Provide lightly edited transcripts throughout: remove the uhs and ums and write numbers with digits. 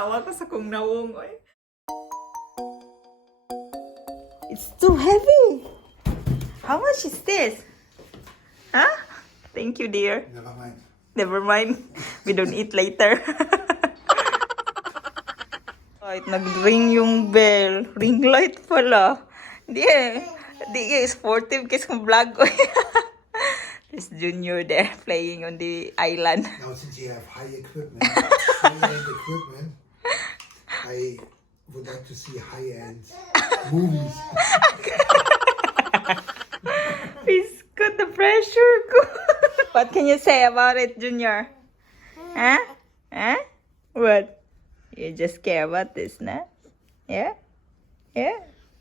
Tawa ko sa kung nawong. Oy. It's too heavy. How much is this? Huh? Thank you, dear. Never mind. Never mind. We don't eat later. Right, nag-ring yung bell. Ring light pala. Di sportive kasi kung vlog ko. This Junior there playing on the island. Now since you have high-end equipment, I would like to see high-end movies. Please cut the pressure ko. What can you say about it, Junior? Huh? Huh? What? You just care about this, nah? Yeah? Yeah?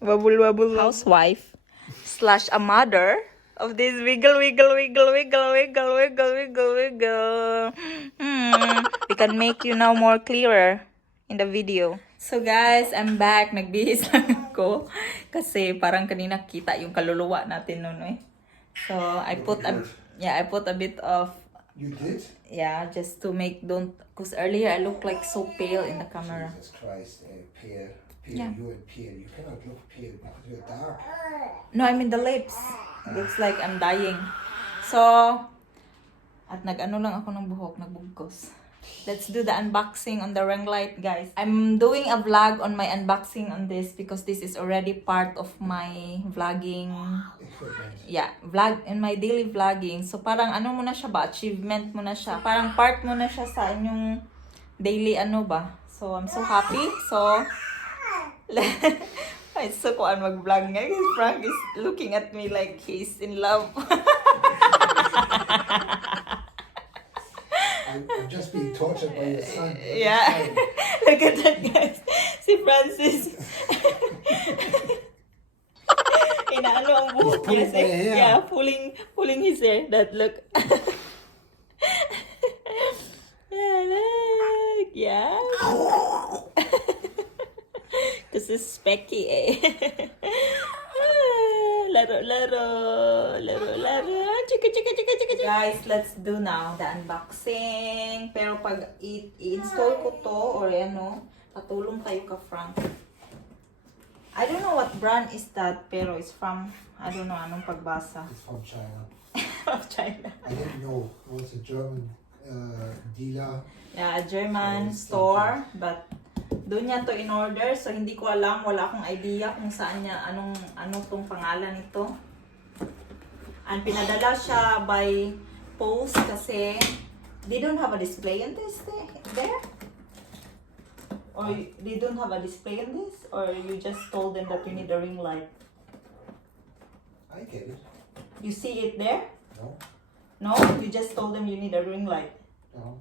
Wabble. Housewife slash a mother of this wiggle. We can make you now more clearer in the video. So guys, I'm back. Nagbihis lang ako kasi parang kanina kita yung kaluluwa natin noon eh. So I put a bit of. You did? Yeah, just to make because earlier I look like so pale in the camera. Jesus Christ, pale. Yeah. You and pale. You cannot look pale because you're dark. No, I mean the lips. Looks like I'm dying. So, at nag-ano lang ako ng buhok, nagbugkos. Let's do the unboxing on the ring light, guys. I'm doing a vlog on my unboxing on this because this is already part of my vlogging. Yeah, vlog in my daily vlogging. So parang ano mo na siya ba? Achievement mo na siya. Parang part mo na siya sa inyong daily ano ba? So I'm so happy. So it's so kuan mag-vlog nga. Frank is looking at me like he's in love. I'm just being tortured by your son. Yeah. Look at that, guys. Si Francis. Inaano ang buhok niya. Yeah, pulling his hair. That look. Yeah, look. Yeah. Kasi specky eh. Laro. Chika. Guys, let's do now the unboxing. Pero pag i-install ko to or ano, patulong tayo ka Frank. I don't know what brand is that, pero it's from, I don't know, anong pagbasa. It's from China. From China. I didn't know. It was a German dealer. Yeah, a German store, but doon niya to in order, so hindi ko alam, wala akong idea kung saan niya, ano tong pangalan nito. And pinadala siya by post kasi they don't have a display in this there? Or they don't have a display in this? Or you just told them that you need a ring light? I get it. You see it there? No. No? You just told them you need a ring light? No.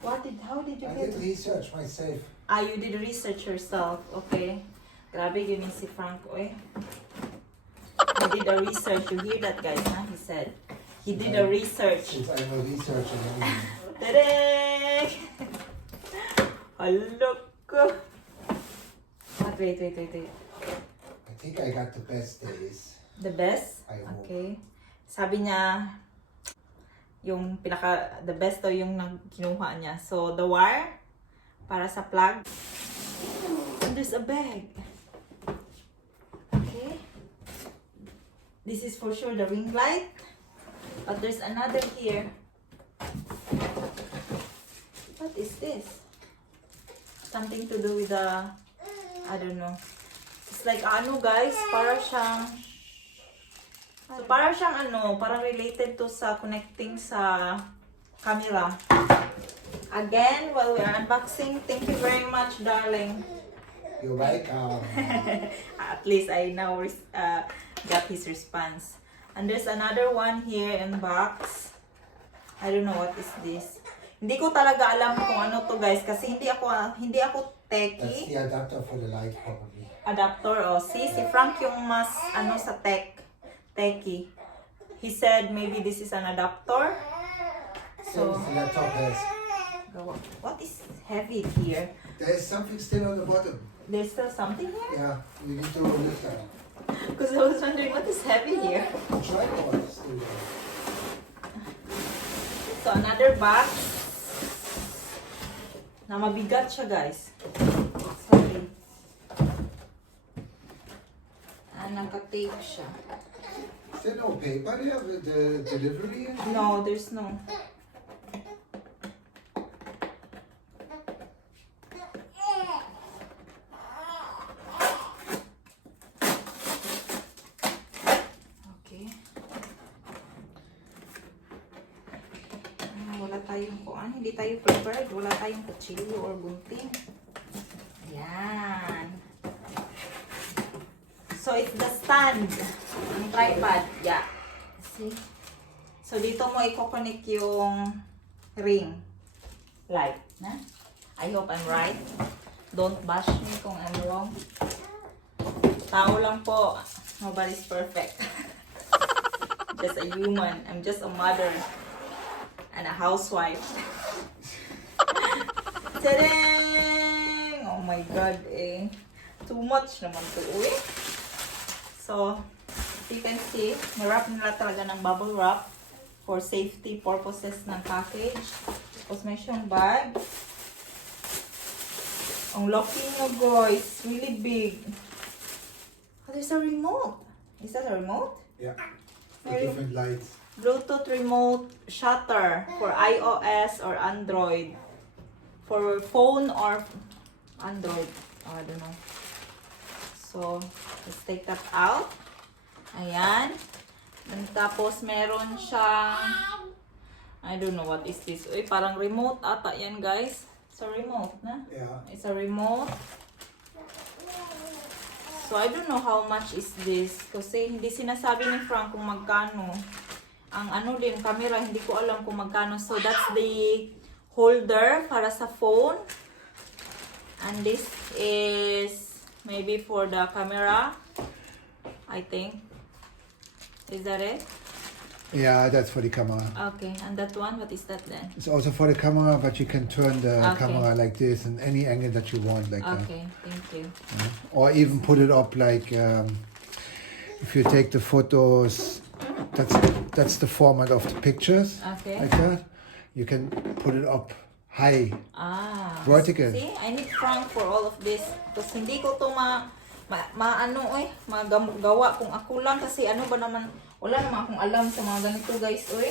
How did you I get did it? research myself. Ah, you did research yourself. Okay. Grabe yun si Frank, oy. He did a research. You hear that, guys, huh? He said. He did a research. Since I'm a researcher. Tadek! Hello ko. Wait. I think I got the best days. The best? I hope. Okay. Sabi niya, yung the best daw yung kinuha niya. So, the wire, para sa plug. And there's a bag. Okay. This is for sure the ring light. But there's another here. What is this? Something to do with the, I don't know. It's like ano guys, para siyang, so para siyang ano, parang related to sa connecting sa camera. Again, while we are unboxing, thank you very much, darling. You're welcome. At least I now got his response. And there's another one here in box. I don't know what is this. Hindi ko talaga alam kung ano to guys kasi hindi ako That's techie. the adapter for the light probably. Adapter si Frank yung mas ano sa techie. He said maybe this is an adapter. So the laptop has. What is heavy here? There's something still on the bottom. There's still something here? Yeah, you need to lift that. Because I was wondering what is heavy here. Tripod is still there. So another box. Na mabigat siya, guys. Sorry. Naka-tape siya. Is there no paper there with the delivery? No, there's no. Okay. Wala tayong kuan, hindi tayo prepared. Wala tayong kutsilyo or gunting. Ayan. So, it's the stand. Ang tripod. Yeah. See? So, dito mo i-connect yung ring light. Na? I hope I'm right. Don't bash me kung I'm wrong. Tao lang po. Nobody's perfect. Just a human. I'm just a mother. And a housewife. Tadang! Oh my God, eh. Too much naman to, eh. So, you can see, na-wrap nila talaga ng bubble wrap for safety purposes ng package. Tapos may siyang bag. Ang laki niya, guys. Really big. Oh, there's a remote. Is that a remote? Yeah. For Very- different lights. Bluetooth remote shutter for iOS or Android. For phone or Android. Oh, I don't know. So, let's take that out. Ayan. And tapos meron siyang, I don't know what is this. Uy, parang remote ata yan, guys. It's a remote, na? Yeah. It's a remote. So, I don't know how much is this. Kasi hindi sinasabi ni Frank kung magkano. Ang ano din, camera, hindi ko alam kung magkano. So, that's the holder para sa phone. And this is maybe for the camera, I think. Is that it? Yeah, that's for the camera. Okay, and that one, what is that then? It's also for the camera, but you can turn the Okay. camera like this in any angle that you want, like that. Okay, thank you. Yeah. Or even put it up like if you take the photos, that's the format of the pictures, Okay. like that. You can put it up high. Ah. Vertical. See, I need Frank for all of this. Kasi hindi ko to magawa kung ako lang. Kasi ano ba naman, wala naman akong alam sa mga ganito, guys. Uy.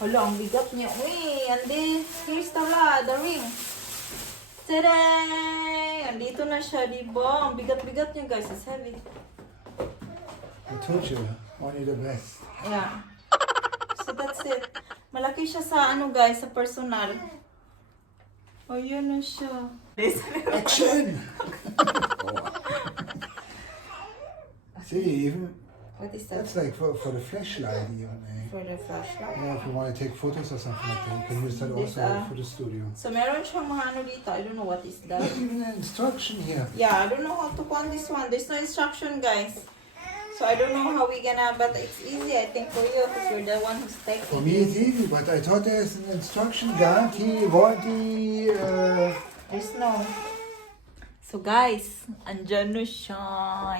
Hala, ang bigat niya. Uy, and then, here's the ring. Taday! Andito na siya, diba? Ang bigat-bigat niya, guys. It's heavy. I told you, only the best. Yeah. So that's it. Malaki siya sa ano, guys, sa personal. Oh, yun na siya. Action! See, even What is that? that's like for the flashlight, even. Eh? For the flashlight. Yeah, if you want to take photos or something like that, you can use that This, also for the studio. So meron siyang mga ano dito. I don't know what is that. Even an instruction here. Yeah, I don't know how to put this one. There's no instruction, guys. So I don't know how we gonna, but it's easy, I think, for you because you're the one who's taking. For me it's easy, but I thought there's an instruction, guarantee, warranty. There's no. So guys, andyan na siya.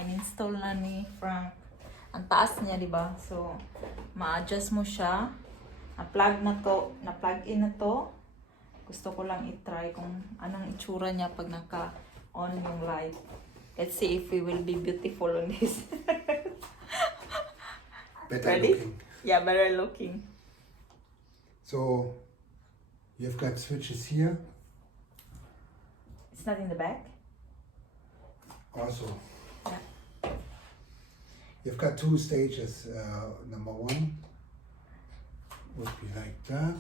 In-install na ni Frank. Ang taas niya, di ba? So, ma-adjust mo siya. Na-plug na to. Na-plug in na to. Gusto ko lang i-try kung anong itsura niya pag naka-on yung light. Let's see if we will be beautiful on this. Better Ready? looking. Yeah, better looking. So, you've got switches here. It's not in the back? Also, Yeah. you've got two stages. Number one would be like that.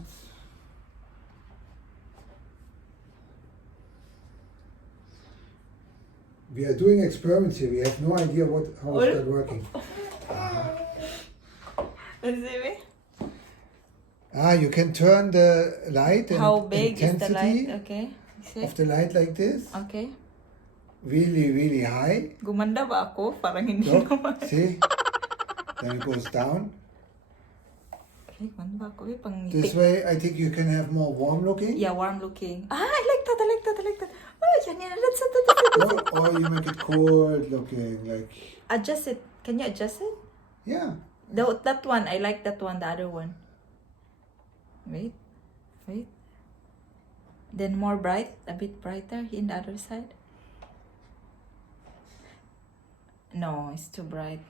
We are doing experiments here. We have no idea how is that working. Let's see me. You can turn the light and How big is the intensity light? Okay. See? of the light like this. Okay. Really, really high. Gumanda ba ako? Parang hindi Look, naman. see? Then it goes down. Okay, gumanda ba ako? Eh, pang This way, I think you can have more warm looking. Yeah, warm looking. Ah, I like that, I like that, I like that. Oh, yan, yan. That's it. Or you make it cold looking, like, Adjust it. Can you adjust it? yeah. That one, I like that one, the other one. Wait. Wait. Then more bright, a bit brighter in the other side. No, it's too bright.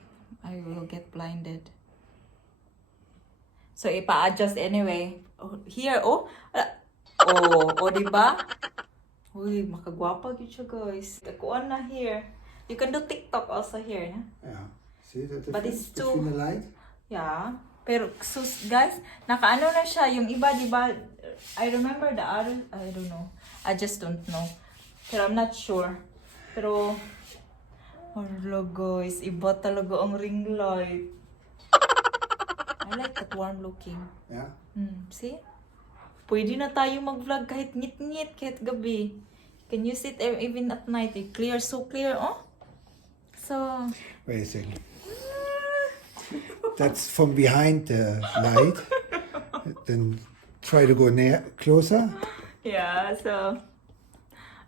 I will get blinded. So ipa-adjust anyway. Oh, here, oh. Oh, diba? Uy, makagwapa yun siya, guys. Kakuan na here. You can do TikTok also here, na? Yeah. See the But difference it's too... between the light? Yeah. Pero, sus, guys, nakaano na siya. Yung iba, diba? I remember the other... I don't know. I just don't know. Pero I'm not sure. Pero... Hello, guys. Iba talaga ang ring light. I like that warm looking. Yeah. See? Pwede na tayo mag-vlog kahit ngit-ngit, kahit gabi. You can use it even at night. It clear, so clear, oh. So... Wait a second. That's from behind the light. Then try to go closer. Yeah, so...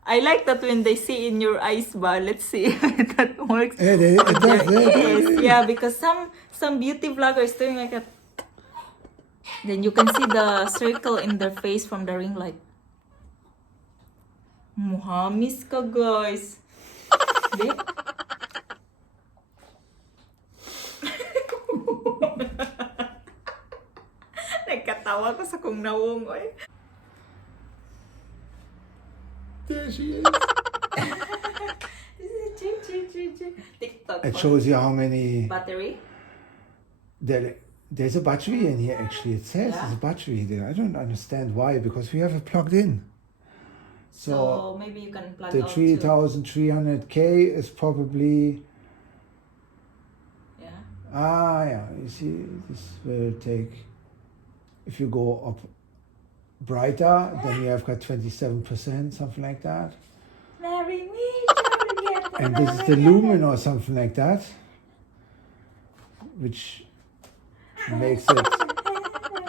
I like that when they see in your eyes, ba. Let's see if that works. Yeah, it does. Yes, yeah, because some beauty vloggers doing like that. Then you can see the circle in their face from the ring light. Muhamis ka, guys. Di? Nagkatawa ko sa kung nawungoy. There she is. TikTok. It shows you how many... Battery? There's a battery in here, actually. It says Yeah. there's a battery there. I don't understand why, because we have it plugged in. So maybe you can plug the out too. 3300K is probably... Yeah. Yeah, you see, this will take... If you go up brighter, then you have got 27%, something like that. Marry me, And this is the lumen or something like that, which makes it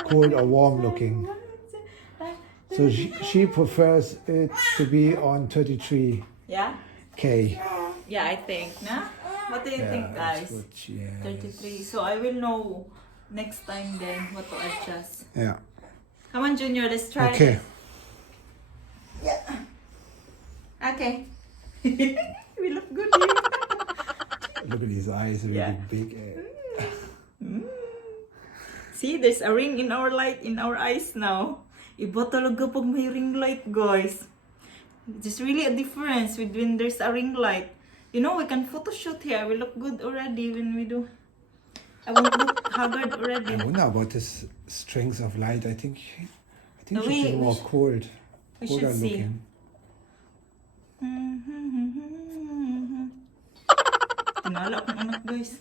cold or warm looking. So she prefers it to be on 33K. Yeah? Yeah, I think, na? What do you think, that's guys? what she has. 33. So I will know next time then what to adjust. Yeah. Come on, Junior, let's try Okay. this. Yeah. Okay. We look good here. Look at these eyes, really Yeah. big. See, there's a ring in our light, in our eyes now. Iba talaga pag may ring light, guys. There's really a difference when there's a ring light. You know, we can photo shoot here. We look good already when we do. I won't look haggard already. I wonder about this strength of light. I think No, it should be more cold. we Colder should see. looking. Tingala akong anak, guys.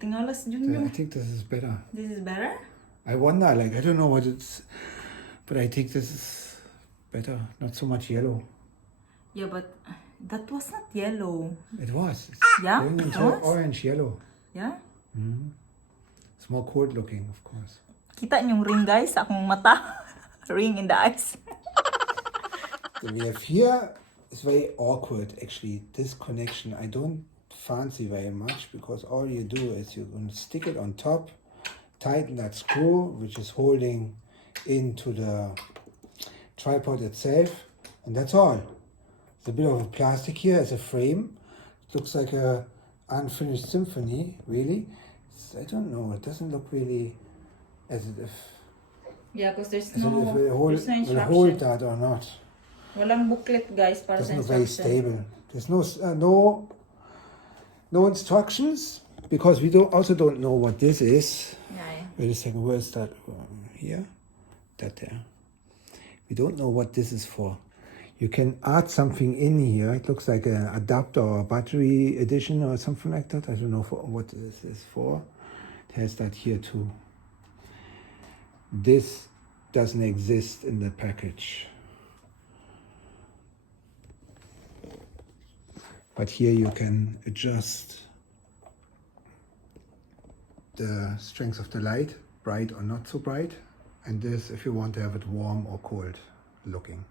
Tingala si I Junior. think this is better. This is better? I wonder, like, I don't know what it's, but I think this is better. Not so much yellow. Yeah, but that was not yellow. It was. It's Yeah? going It into was? orange yellow. Yeah? It's more cold looking, of course. Kita niyong ring, guys, sa akong mata. Ring in the eyes. So we have here, it's very awkward actually, this connection. I don't fancy very much because all you do is you're going to stick it on top, tighten that screw which is holding into the tripod itself, and that's all. There's a bit of a plastic here as a frame. It looks like a unfinished symphony, really. I don't know, it doesn't look really as if Yeah, because there's it will hold instruction. that or not. Walang booklet, guys, para sa Doesn't look very instruction. stable. There's no instructions because we also don't know what this is. Yeah. Wait a second, where is that? Here, that there. We don't know what this is for. You can add something in here. It looks like an adapter or a battery edition or something like that. I don't know what this is for. It has that here too. This doesn't exist in the package. But here you can adjust the strength of the light, bright or not so bright. And this if you want to have it warm or cold looking.